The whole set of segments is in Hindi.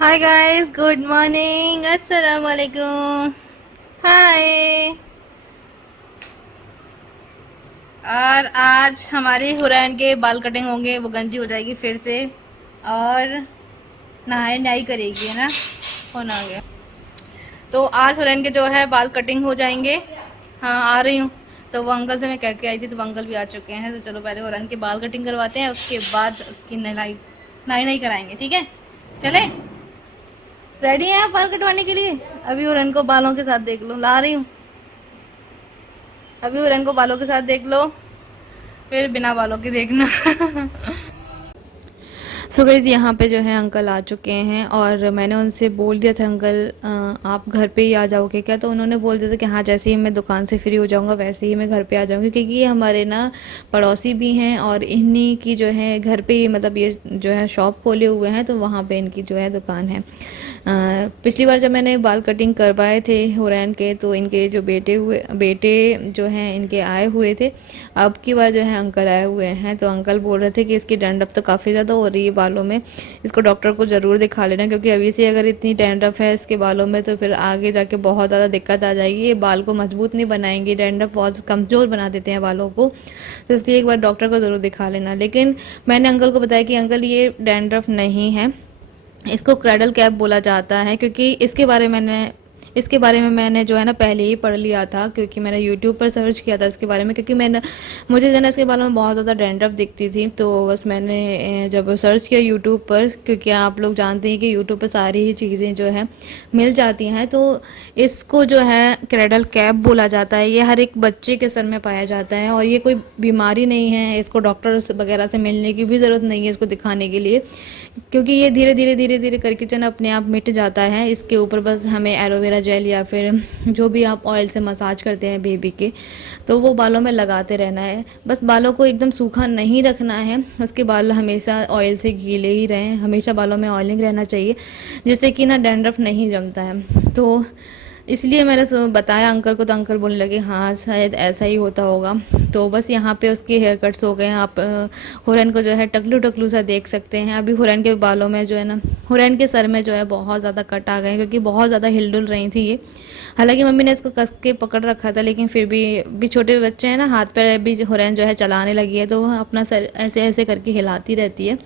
हाय गाइस, गुड मॉर्निंग, अस्सलाम वालेकुम। हाय। और आज हमारी हुरैन के बाल कटिंग होंगे, वो गंजी हो जाएगी फिर से। और नहाए नहाई करेगी, है ना। कौन आ गया? तो आज हुरैन के जो है बाल कटिंग हो जाएंगे। हाँ, आ रही हूँ। तो वो अंकल से मैं कह के आई थी, तो वो अंकल भी आ चुके हैं। तो चलो पहले हुरैन के बाल कटिंग करवाते हैं, उसके बाद उसकी नहलाई नहाई नहीं कराएंगे, ठीक है। चले, रेडी हैं आप बाल कटवाने के लिए? अभी हुरैन को बालों के साथ देख लो, ला रही हूँ। अभी हुरैन को बालों के साथ देख लो, फिर बिना बालों के देखना। सो गाइस, यहाँ पे जो है अंकल आ चुके हैं और मैंने उनसे बोल दिया था, अंकल आप घर पे ही आ जाओगे क्या? तो उन्होंने बोल दिया था कि हाँ, जैसे ही मैं दुकान से फ्री हो जाऊँगा वैसे ही मैं घर पे आ जाऊँगी, क्योंकि ये हमारे ना पड़ोसी भी हैं और इन्हीं की जो है घर पे ही, मतलब ये जो है शॉप खोले हुए हैं, तो वहाँ पे इनकी जो है दुकान है। पिछली बार जब मैंने बाल कटिंग करवाए थे हुरैन के, तो इनके जो बेटे जो हैं इनके आए हुए थे। अब की बार जो है अंकल आए हुए हैं, तो अंकल बोल रहे थे कि इसकी डैंड्रफ तो काफ़ी ज़्यादा हो रही है बालों में, इसको डॉक्टर को ज़रूर दिखा लेना, क्योंकि अभी से अगर इतनी डैंड्रफ है इसके बालों में तो फिर आगे जाके बहुत ज़्यादा दिक्कत आ जाएगी। ये बाल को मजबूत नहीं बनाएंगी, डैंड्रफ बहुत कमज़ोर बना देते हैं बालों को। तो इसलिए एक बार डॉक्टर को ज़रूर दिखा लेना। लेकिन मैंने अंकल को बताया कि अंकल ये डैंड्रफ नहीं है, इसको क्रेडल कैप बोला जाता है, क्योंकि इसके बारे में मैंने जो है ना पहले ही पढ़ लिया था, क्योंकि मैंने यूट्यूब पर सर्च किया था इसके बारे में, क्योंकि मुझे जो है ना इसके बालों में बहुत ज़्यादा डैंड्रफ दिखती थी। तो बस मैंने जब सर्च किया यूट्यूब पर, क्योंकि आप लोग जानते हैं कि यूट्यूब पर सारी ही चीज़ें जो है मिल जाती हैं, तो इसको जो है क्रेडल कैप बोला जाता है। ये हर एक बच्चे के सर में पाया जाता है और ये कोई बीमारी नहीं है, इसको डॉक्टर वगैरह से मिलने की भी ज़रूरत नहीं है इसको दिखाने के लिए, क्योंकि ये धीरे धीरे करके जो है ना अपने आप मिट जाता है। इसके ऊपर बस हमें एलोवेरा जेल या फिर जो भी आप ऑयल से मसाज करते हैं बेबी के, तो वो बालों में लगाते रहना है। बस बालों को एकदम सूखा नहीं रखना है, उसके बाल हमेशा ऑयल से गीले ही रहें, हमेशा बालों में ऑयलिंग रहना चाहिए, जिससे कि ना डैंड्रफ नहीं जमता है। तो इसलिए मैंने बताया अंकल को, तो अंकल बोलने लगे हाँ शायद ऐसा ही होता होगा। तो बस यहाँ पे उसके हेयर कट्स हो गए हैं। आप हुरैन को जो है टकलू टकलू सा देख सकते हैं। अभी हुरैन के बालों में जो है ना, हुरैन के सर में जो है बहुत ज़्यादा कट आ गए हैं, क्योंकि बहुत ज़्यादा हिल डुल रही थी ये। हालांकि मम्मी ने इसको कस के पकड़ रखा था, लेकिन फिर भी छोटे बच्चे हैं ना, हाथ पैर भी हुरैन जो है चलाने लगी है, तो वो अपना सर ऐसे ऐसे करके हिलाती रहती है,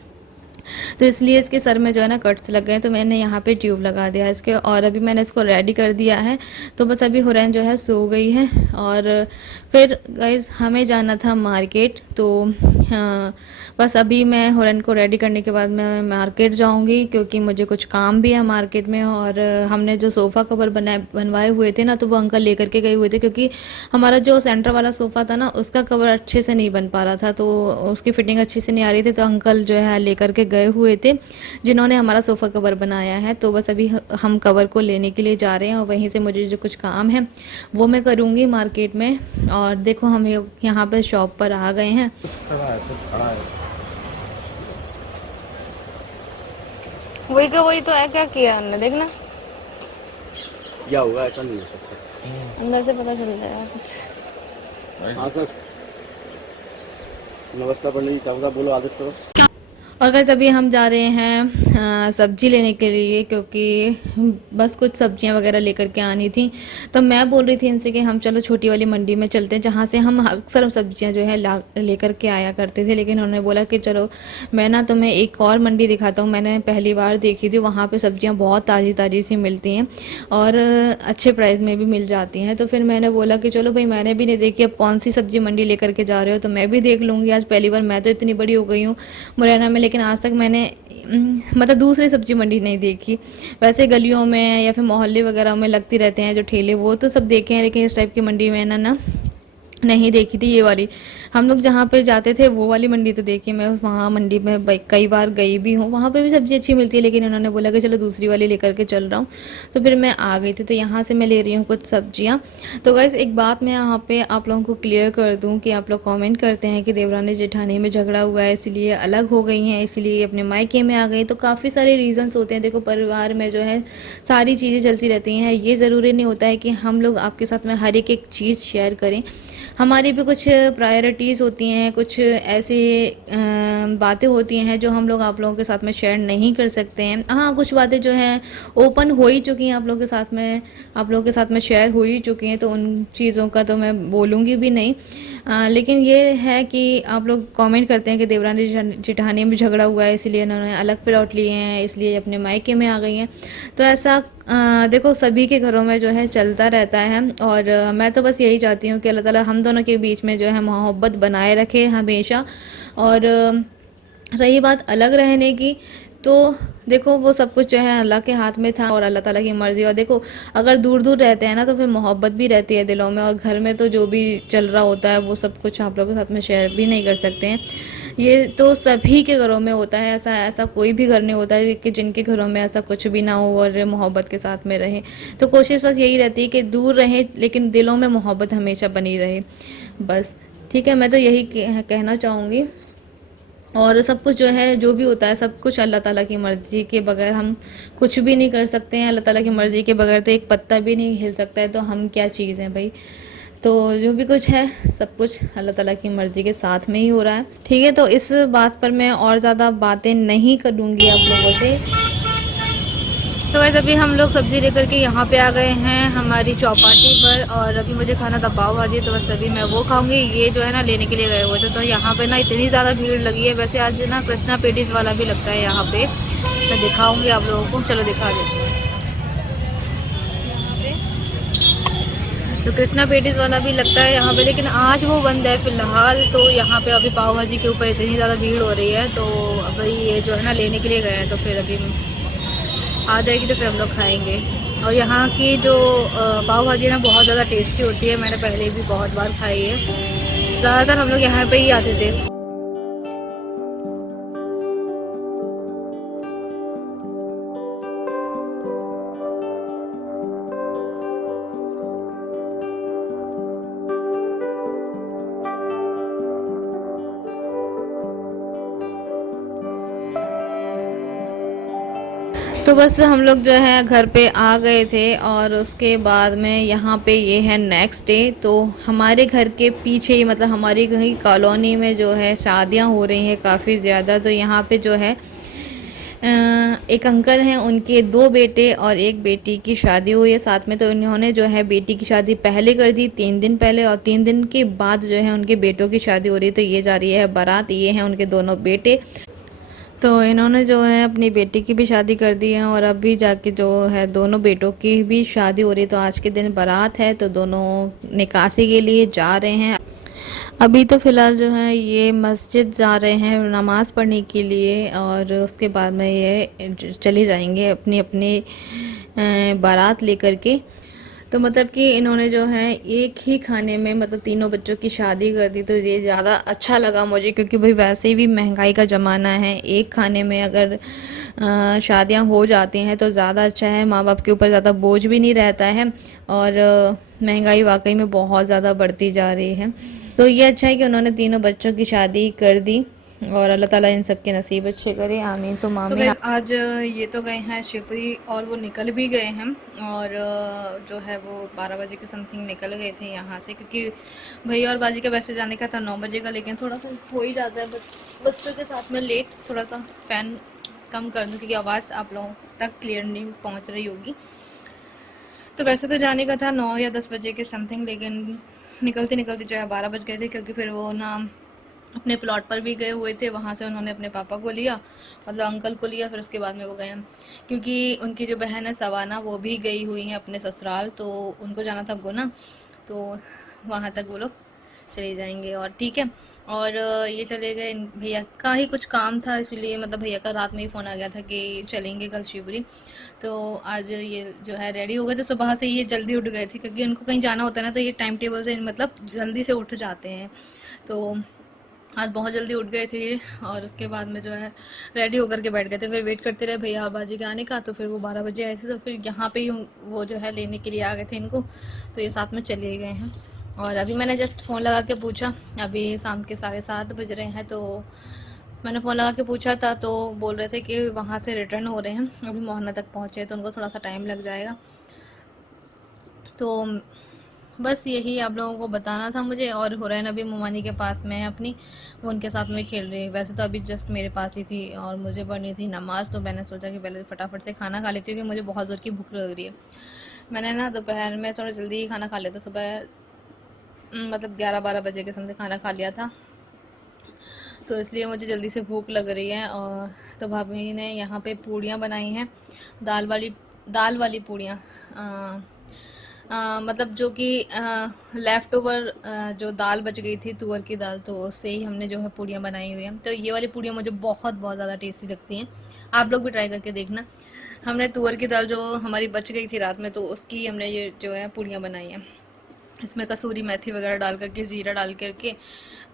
तो इसलिए इसके सर में जो है ना कट्स लग गए। तो मैंने यहाँ पे ट्यूब लगा दिया है इसके, और अभी मैंने इसको रेडी कर दिया है। तो बस अभी हुरैन जो है सो गई है। और फिर गाइस हमें जाना था मार्केट, तो हाँ, बस अभी मैं हुरैन को रेडी करने के बाद मैं मार्केट जाऊंगी, क्योंकि मुझे कुछ काम भी है मार्केट में। और हमने जो सोफ़ा कवर बनवाए हुए थे ना, तो वो अंकल लेकर के गए हुए थे, क्योंकि हमारा जो सेंटर वाला सोफ़ा था ना उसका कवर अच्छे से नहीं बन पा रहा था, तो उसकी फिटिंग अच्छी से नहीं आ रही थी। तो अंकल जो है लेकर के गए हुए थे, जिन्होंने हमारा सोफ़ा कवर बनाया है। तो बस अभी हम कवर को लेने के लिए जा रहे हैं, और वहीं से मुझे जो कुछ काम है वो मैं करूँगी मार्केट में। और देखो हम यहाँ पर शॉप पर आ गए हैं। वही का वही तो है, क्या किया हमने देखना, क्या होगा, ऐसा नहीं हो सकता। अंदर से पता चल जाएगा कुछ। हाँ सर, नमस्कार पंडित जी, क्या होगा, बोलो, आदेश करो। और गाइस अभी हम जा रहे हैं सब्जी लेने के लिए, क्योंकि बस कुछ सब्जियां वगैरह लेकर के आनी थी। तो मैं बोल रही थी इनसे कि हम चलो छोटी वाली मंडी में चलते हैं, जहाँ से हम अक्सर सब्जियां जो है लेकर के आया करते थे। लेकिन उन्होंने बोला कि चलो मैं ना तुम्हें एक और मंडी दिखाता हूँ, मैंने पहली बार देखी थी, वहाँ पर सब्जियाँ बहुत ताज़ी ताज़ी सी मिलती हैं और अच्छे प्राइस में भी मिल जाती हैं। तो फिर मैंने बोला कि चलो भाई, मैंने भी नहीं देखी, अब कौन सी सब्जी मंडी लेकर के जा रहे हो, तो मैं भी देख लूँगी आज पहली बार। मैं तो इतनी बड़ी हो गई हूँ मुरैना में, लेकिन आज तक मैंने मतलब दूसरी सब्जी मंडी नहीं देखी। वैसे गलियों में या फिर मोहल्ले वगैरह में लगती रहते हैं जो ठेले, वो तो सब देखे हैं, लेकिन इस टाइप की मंडी में ना नहीं देखी थी ये वाली। हम लोग जहाँ पे जाते थे वो वाली मंडी तो देखी मैं, वहाँ मंडी में कई बार गई भी हूँ, वहाँ पे भी सब्ज़ी अच्छी मिलती है। लेकिन उन्होंने बोला कि चलो दूसरी वाली लेकर के चल रहा हूँ, तो फिर मैं आ गई थी। तो यहाँ से मैं ले रही हूँ कुछ सब्जियाँ। तो गाइस एक बात मैं यहाँ पे आप लोगों को क्लियर कर दूँ कि आप लोग कॉमेंट करते हैं कि देवरानी जेठानी में झगड़ा हुआ है, इसलिए अलग हो गई हैं, इसलिए अपने मायके में आ गई। तो काफ़ी सारे रीज़न्स होते हैं। देखो, परिवार में जो है सारी चीज़ें चलती रहती हैं, ये ज़रूरी नहीं होता है कि हम लोग आपके साथ में हर एक चीज़ शेयर करें। हमारी भी कुछ प्रायोरिटीज़ होती हैं, कुछ ऐसी बातें होती हैं जो हम लोग आप लोगों के साथ में शेयर नहीं कर सकते हैं। हाँ, कुछ बातें जो हैं ओपन हो ही चुकी हैं आप लोगों के साथ में शेयर हो ही चुकी हैं, तो उन चीज़ों का तो मैं बोलूँगी भी नहीं। लेकिन ये है कि आप लोग कमेंट करते हैं कि देवरानी जेठानी में झगड़ा हुआ है, इसलिए इन्होंने अलग प्लॉट लिए हैं, इसलिए अपने मायके में आ गई हैं। तो ऐसा देखो सभी के घरों में जो है चलता रहता है, और मैं तो बस यही चाहती हूँ कि अल्लाह ताला हम दोनों के बीच में जो है मोहब्बत बनाए रखे हमेशा। और रही बात अलग रहने की, तो देखो वो सब कुछ जो है अल्लाह के हाथ में था और अल्लाह ताला की मर्ज़ी। और देखो अगर दूर दूर रहते हैं ना तो फिर मोहब्बत भी रहती है दिलों में, और घर में तो जो भी चल रहा होता है वो सब कुछ आप लोगों के साथ में शेयर भी नहीं कर सकते हैं। ये तो सभी के घरों में होता है, ऐसा ऐसा कोई भी घर नहीं होता है कि जिनके घरों में ऐसा कुछ भी ना हो और मोहब्बत के साथ में रहे। तो कोशिश बस यही रहती है कि दूर रहें लेकिन दिलों में मोहब्बत हमेशा बनी रहे, बस। ठीक है, मैं तो यही कहना चाहूँगी। और सब कुछ जो है जो भी होता है सब कुछ अल्लाह ताला की मर्ज़ी के बगैर हम कुछ भी नहीं कर सकते हैं। अल्लाह ताला की मर्ज़ी के बगैर तो एक पत्ता भी नहीं हिल सकता है, तो हम क्या चीज़ हैं भाई। तो जो भी कुछ है सब कुछ अल्लाह ताला की मर्ज़ी के साथ में ही हो रहा है। ठीक है, तो इस बात पर मैं और ज़्यादा बातें नहीं करूँगी आप लोगों से। सो गाइस अभी हम लोग सब्ज़ी लेकर के यहाँ पे आ गए हैं हमारी चौपाटी पर, और अभी मुझे खाना था पाव भाजी, तो बस अभी मैं वो खाऊंगी। ये जो है ना लेने के लिए गए हुए थे, तो यहाँ पे ना इतनी ज़्यादा भीड़ लगी है। वैसे आज ना कृष्णा पेटीज वाला भी लगता है यहाँ पे, मैं दिखाऊंगी आप लोगों को, चलो दिखा देती हूँ यहाँ पे। तो कृष्णा पेटीज वाला भी लगता है यहाँ पे, लेकिन आज वो बंद है फ़िलहाल। तो यहाँ पे अभी पाव भाजी के ऊपर इतनी ज़्यादा भीड़ हो रही है, तो अभी ये जो है ना लेने के लिए गए हैं, तो फिर अभी आ जाएगी तो फिर हम लोग खाएंगे। और यहाँ की जो पाव भाजी ना बहुत ज़्यादा टेस्टी होती है, मैंने पहले भी बहुत बार खाई है। ज़्यादातर हम लोग यहाँ पे ही आते थे। तो बस हम लोग जो है घर पे आ गए थे, और उसके बाद में यहाँ पे ये है नेक्स्ट डे। तो हमारे घर के पीछे ही मतलब हमारी कहीं कॉलोनी में जो है शादियाँ हो रही हैं काफ़ी ज़्यादा। तो यहाँ पे जो है एक अंकल हैं, उनके 2 बेटे और 1 बेटी की शादी हुई है साथ में। तो इन्होंने जो है बेटी की शादी पहले कर दी 3 दिन पहले, और 3 दिन के बाद जो है उनके बेटों की शादी हो रही है। तो ये जा रही है बारात, ये हैं उनके दोनों बेटे। तो इन्होंने जो है अपनी बेटी की भी शादी कर दी है, और अभी जाके जो है दोनों बेटों की भी शादी हो रही है। तो आज के दिन बारात है, तो दोनों निकासी के लिए जा रहे हैं। अभी तो फ़िलहाल जो है ये मस्जिद जा रहे हैं नमाज़ पढ़ने के लिए, और उसके बाद में ये चले जाएंगे अपनी अपनी बारात लेकर के। तो मतलब कि इन्होंने जो है एक ही खाने में मतलब तीनों बच्चों की शादी कर दी। तो ये ज़्यादा अच्छा लगा मुझे, क्योंकि भाई वैसे भी महंगाई का ज़माना है, एक खाने में अगर शादियां हो जाती हैं तो ज़्यादा अच्छा है, माँ बाप के ऊपर ज़्यादा बोझ भी नहीं रहता है। और महंगाई वाकई में बहुत ज़्यादा बढ़ती जा रही है। तो ये अच्छा है कि उन्होंने तीनों बच्चों की शादी कर दी, और अल्लाह ताला इन सब के नसीब अच्छे करे, आमीन तो आमीन। आज ये तो गए हैं शिवपुरी, और वो निकल भी गए हैं, और जो है वो 12 बजे के समथिंग निकल गए थे यहाँ से, क्योंकि भैया और बाजी का वैसे जाने का था 9 बजे का, लेकिन थोड़ा सा हो ही जाता है बच्चों के साथ में लेट। थोड़ा सा फ़ैन कम कर दूँ क्योंकि आवाज़ आप लोगों तक क्लियर नहीं पहुँच रही होगी। तो वैसे तो जाने का था 9 या 10 बजे के समथिंग, लेकिन निकलते निकलते जो है 12 बज गए थे, क्योंकि फिर वो ना अपने प्लॉट पर भी गए हुए थे। वहाँ से उन्होंने अपने पापा को लिया, मतलब अंकल को लिया, फिर उसके बाद में वो गए हैं, क्योंकि उनकी जो बहन है सवाना वो भी गई हुई हैं अपने ससुराल। तो उनको जाना था गुना, तो वहाँ तक वो लोग चले जाएंगे। और ठीक है, और ये चले गए, भैया का ही कुछ काम था, इसलिए मतलब भैया का रात में ही फ़ोन आ गया था कि चलेंगे कल शिवपुरी। तो आज ये जो है रेडी हो गए थे, सुबह से ये जल्दी उठ गए थे, क्योंकि उनको कहीं जाना होता है ना, तो ये टाइम टेबल से मतलब जल्दी से उठ जाते हैं। तो आज बहुत जल्दी उठ गए थे ये, और उसके बाद में जो है रेडी होकर के बैठ गए थे। फिर वेट करते रहे भैया बाजी के आने का, तो फिर वो 12 बजे आए थे, तो फिर यहाँ पे ही वो जो है लेने के लिए आ गए थे इनको। तो ये साथ में चले गए हैं। और अभी मैंने जस्ट फ़ोन लगा के पूछा, अभी शाम के 7:30 बज रहे हैं, तो मैंने फ़ोन लगा के पूछा था, तो बोल रहे थे कि वहाँ से रिटर्न हो रहे हैं, अभी मोहना तक पहुँचे, तो उनको थोड़ा सा टाइम लग जाएगा। तो बस यही आप लोगों को बताना था मुझे। और हुरैन अभी ममानी के पास में है अपनी, वो उनके साथ में खेल रही है। वैसे तो अभी जस्ट मेरे पास ही थी और मुझे पढ़नी थी नमाज़, तो मैंने सोचा कि पहले फटाफट से खाना खा लेती हूँ क्योंकि मुझे बहुत ज़ोर की भूख लग रही है। मैंने ना दोपहर में थोड़ा जल्दी ही खाना खा लिया था, सुबह मतलब 11-12 बजे के समथिंग खाना खा लिया था, तो इसलिए मुझे जल्दी से भूख लग रही है। और तो भाभी ने यहाँ पे पूड़ियाँ बनाई हैं, दाल वाली पूड़ियाँ। मतलब जो कि लेफ़्ट ओवर जो दाल बच गई थी तुअर की दाल, तो उससे ही हमने जो है पूड़ियाँ बनाई हुई हैं। तो ये वाली पूड़ियाँ मुझे बहुत बहुत ज़्यादा टेस्टी लगती हैं, आप लोग भी ट्राई करके देखना। हमने तुअर की दाल जो हमारी बच गई थी रात में, तो उसकी हमने ये जो है पूड़ियाँ बनाई हैं। इसमें कसूरी मेथी वगैरह डाल करके, ज़ीरा डाल करके,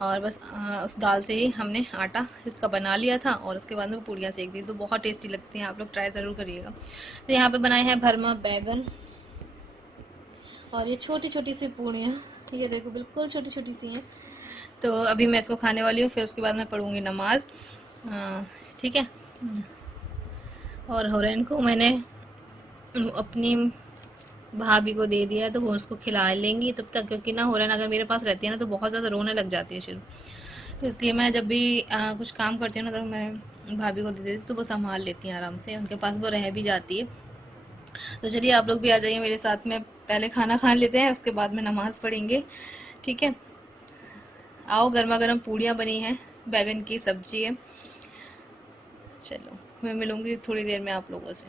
और बस उस दाल से ही हमने आटा इसका बना लिया था और उसके बाद में पूड़ियाँ सेक दी। तो बहुत टेस्टी लगती हैं, आप लोग ट्राई ज़रूर करिएगा। तो यहाँ पे बनाए हैं भरमा बैगन, और ये छोटी छोटी सी पूड़ियाँ, ये देखो बिल्कुल छोटी छोटी सी हैं। तो अभी मैं इसको खाने वाली हूँ, फिर उसके बाद मैं पढ़ूँगी नमाज। ठीक है। और हुरैन को मैंने अपनी भाभी को दे दिया है, तो वो उसको खिला लेंगी तब तक, क्योंकि ना हुरैन अगर मेरे पास रहती है ना तो बहुत ज़्यादा रोने लग जाती है शुरू। तो इसलिए मैं जब भी कुछ काम करती हूँ ना, तो मैं भाभी को दे देती हूँ, तो वो संभाल लेती हैं आराम से, उनके पास वो रह भी जाती है। तो चलिए आप लोग भी आ जाइए मेरे साथ में, पहले खाना खा लेते हैं, उसके बाद में नमाज़ पढ़ेंगे। ठीक है, आओ, गर्मा गर्म पूड़ियाँ बनी हैं, बैगन की सब्जी है। चलो, मैं मिलूँगी थोड़ी देर में आप लोगों से।